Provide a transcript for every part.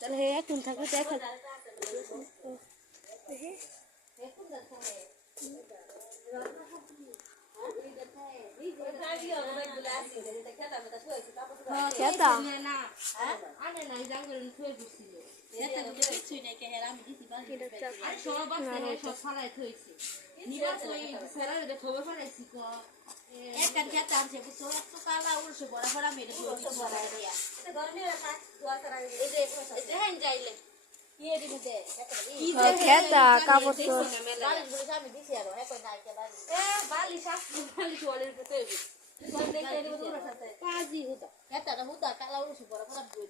তাহলে এখন থাকবে দেখা। খেতা খেতা কাপড় তো এই ফসল লাগে তো থাকা না শোনা হানো পুরা কসাই দে আঙ্গার না রোজার মাসটা না খেতা ধুই দিছে ধরো এর ময়লা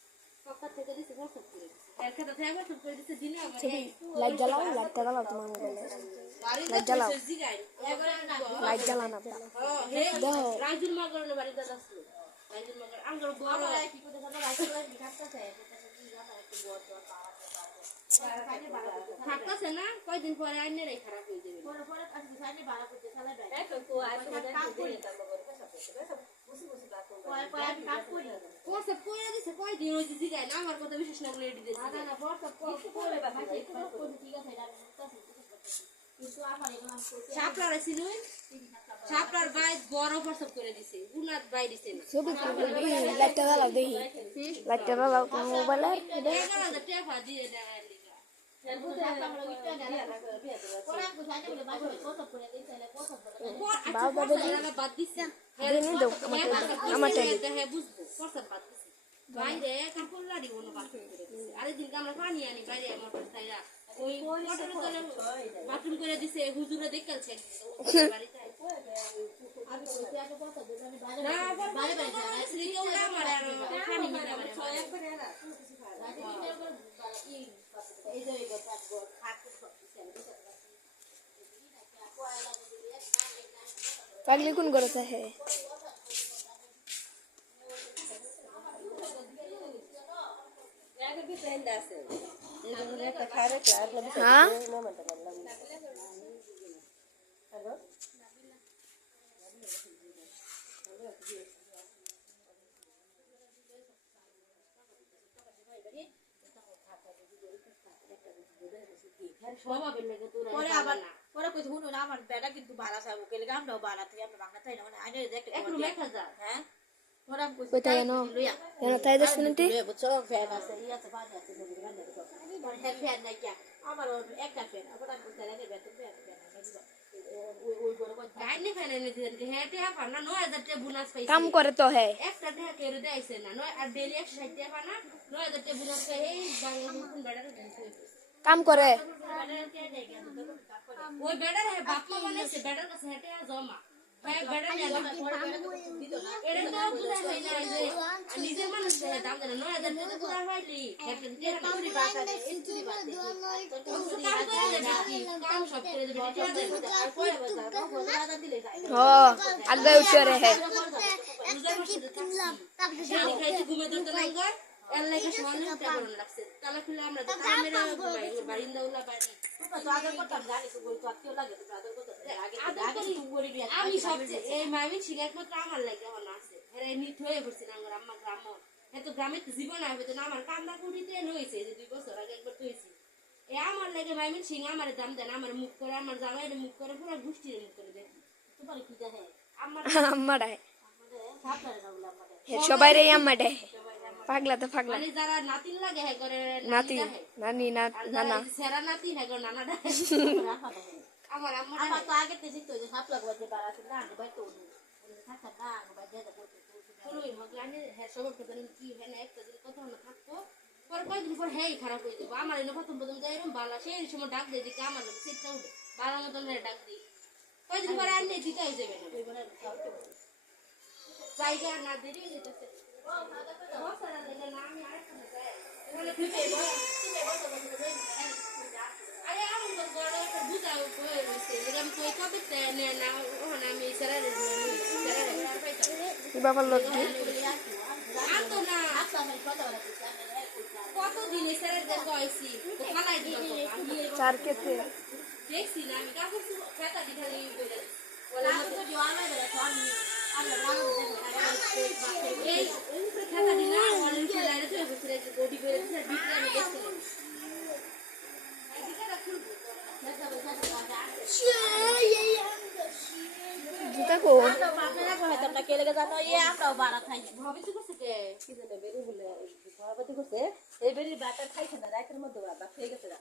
লাইট জ্বালাও লাইটটা জ্বালাও তোমার মোবাইলে লাইট জ্বালাও। লাইট জ্বালান থাকতেছে? না? কয়দিন পরে আইনেরাই খারাপ হয়ে যাবে। করে দিছে কয়দিন ওই দিদি গায় না আমার কথা বিশেষ না বলে এটি দিয়েছে সাপড়ার ছিল সাপড়ার বাই বড় প্রস্তাব করে দিছে উনার বাই দিছে না ছবি তুলবে দেখি লাইটটা জ্বালাও দেখি লাইটটা জ্বালাও তোমার মোবাইলে এগারো হাজার টাকা দিয়ে দেওয়ার লিগা বাবা দেখি বাদ দিছে দিনে দাও আমারটা দিই হ্যাঁ বুঝব প্রস্তাব বাদ দিছে বাইরে করে আমরা পানি আনি, বাইরে মোটর তাইরা ওই করে দিছে, হুজুরে দেখালছে বাড়িতে না বাড়ি বাড়ি শ্রীকেও না আমার আর পানি মিলা আমার পাগলি কোন করে থাকে হ্যাঁ স্বভাবের লেগে তোরা পরে এটা আবার না পরে কইছে শুনুন না আমার বেটা কিন্তু ভাড়া চাবো কেলে আমরাও ভাড়া থেকে আমরা বাংলা তাই না মানে আইনে দেখতে এক রুম এক হাজার হ্যাঁ পরে আমি কইছি কোথায় জানো জানো তাই দেশ শুনতে লইয়া বুঝছো ফ্যান আছে ই আছে বাজে আছে যদি গান্ডা দিছো পরে হ্যাঁ ফ্যান নাই কি আমার ওর একটা ফ্যান আবার আমি কইতে লাগে বেতন ফ্যান ফ্যান নাই দিবা ওই ওই বড় কই গাইনি ফেলে নি দিন কে হেটে আপা না নয় হাজার টাকা বোনাস পাইছে কাম করে তো হে একটা টাকা কেউ দেয়ছে না নয় আর ডেলি একশো ষাট টাকা পানা নয় হাজার টাকা বোনাস পাই এই বাংলা কোন বেড়ার কাম করে ওই বেড়ার হ্যাঁ বাপ মা বানাইছে বেড়ার কাছে হেটে জমা ভাই বেড়ার নিয়ে এটা তো বুঝা হয় না যে নিজের মানুষ দাম দেয় নয় হাজার টাকা পুরা হয়লি একটা টাকা পুরি বাসা কাম করে দেবে কি কাম সব করে দেবে টাকা দেবে আর পরে বাজার বাজার বাজার দিলে যায় ও আগে উঠে রে হে রোজার মাসে তো থাকছি। সেই খাইতে ঘুমে ধরতে লাঙ্গর, এর লাগে সমানে উঠে গরম লাগছে। তালা খুলে আমরা তো কামেরা ঘুমাই, বারিন্দা উলা বাড়ি। আমি সবচেয়ে এই মামি ছিল একমাত্র আমার লাগে এখন আছে এরা নিট হয়ে পড়ছে না আমার আম্মা গ্রাম এত গ্রামে তো জীবন হবে তো আমার কান্দা কুড়িতে লইছে যে দুই বছর আগে একবার তুইছি এ আমার লাগে মামিন সিং আমার দাম দেন আমার মুখ করে আমার জামাইয়ের মুখ করে পুরো গোষ্ঠীর মুখ করে দেখি তোমার কি দেখে আমার সবাই রে পাগলা তো পাগলা। মানে যারা নাতিন লাগে হ্যাঁ করে নাতি নানি না নানা। সেরা নাতি হ্যাঁ করে নানা ডাকে। আমার আম্মা আমার তো আগে থেকে তো যে সাপ লাগবে পারা আছে না আমি বাইতো থাকা না যেতে করতে কোনোই হোক জানি হ্যাঁ সবার কথা কি হ্যাঁ না একটা দিন কথা না থাকতো পরে কয়েকদিন পর হ্যাঁ খারাপ হয়ে যাব। আমার এনে প্রথম প্রথম যাই এরকম বালা সেই সময় ডাক দিয়ে দিকে আমার সিটটা উঠে। বালা মতন ডাক দিই। কয়দিন পরে আনলে দিতে হয়ে যাবে না। জায়গা না দেরি হয়ে যেতেছে। বাবার লোক কি চার কেতে দেখছি না, আমি কাগজ খাতা দি খালি বলে। অনেক তো বসে গডি বেরে জুতা কো। ভাবি তো করছে কে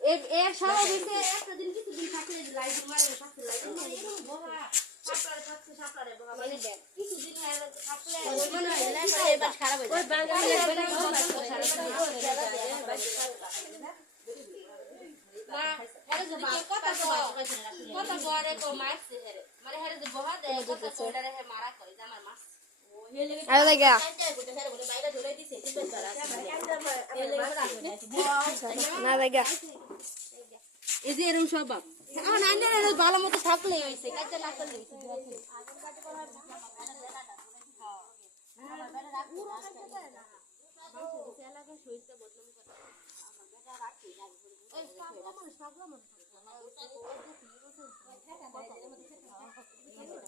এ এ সারা একটা দিন কিছু দিন লাইট মারে লাইট মারে বাবা সাপড়ে থাকতে সাপড়ে বাবা মানে কিছু দিন থাকলে ওই মনে হয় ওই বাঙালি না আরে যদি কে কথা কো কথা করে কো মারছে হেরে মানে হেরে যে বহা দেয় কথা কোডারে হে মারা আমার মাছ আরে এরকম স্বভাব। এখন আইনের ভালো মতো থাকলে হয়েছে কাজে না করলে হয়েছে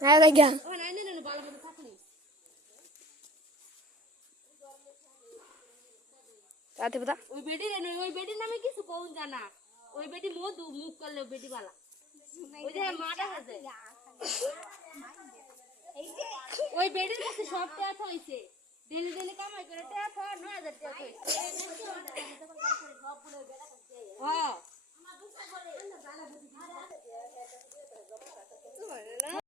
আরে লাগা এখন আইনের ভালো মতো থাকলে তাতে পতা ওই বেডির নয় ওই বেডির নামে কিছু কোন জানা। ওই বেডি মধু মুখ করলে বেডি বালা ওই বেডের কাছে সব ট্যাপ হয়েছে ডেলি ডেলি কামাই করে ট্যাপ হয় নয় হাজার ট্যাপ